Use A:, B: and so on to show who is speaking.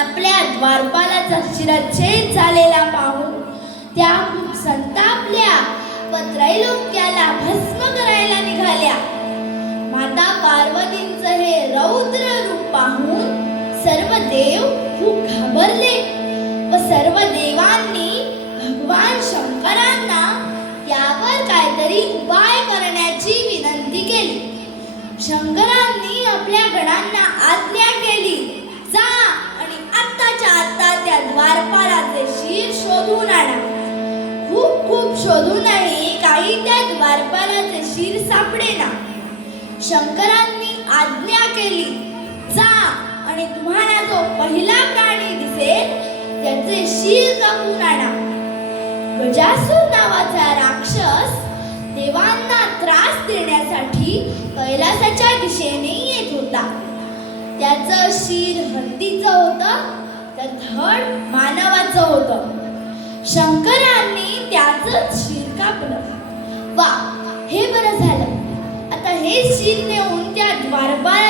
A: आपल्या द्वारपालाचा शिरच्छेद झालेला पाहून त्या खूप संतापल्या व त्रैलोक्याला भस्म करायला निघाल्या. माता पार्वतींच हे रौद्र रूप पाहून सर्व देव खूप घाबरले व सर्व देवांनी भगवान शंकरांना यावर काहीतरी उपाय करण्याची विनंती केली. शंकरांनी आपल्या गणांना शोधून आणा. खूप खूप शोधूनही काही त्या द्वारपालाचे शिर सापडेना शंकरांनी आज्ञा केली जा आणि तुम्हाला जो पहिला प्राणी दिसेल त्याचे शिर कापून आणा. गजासूर नावाचा राक्षस देवांना त्रास देण्यासाठी कैलासाच्या दिशेने येत होता. त्याचं शिर हत्तीचं होतं शंकरांनी त्याच शिर कापलं. वा हे बरं झालं. आता हे शिर नेऊन त्या द्वारपालाच्या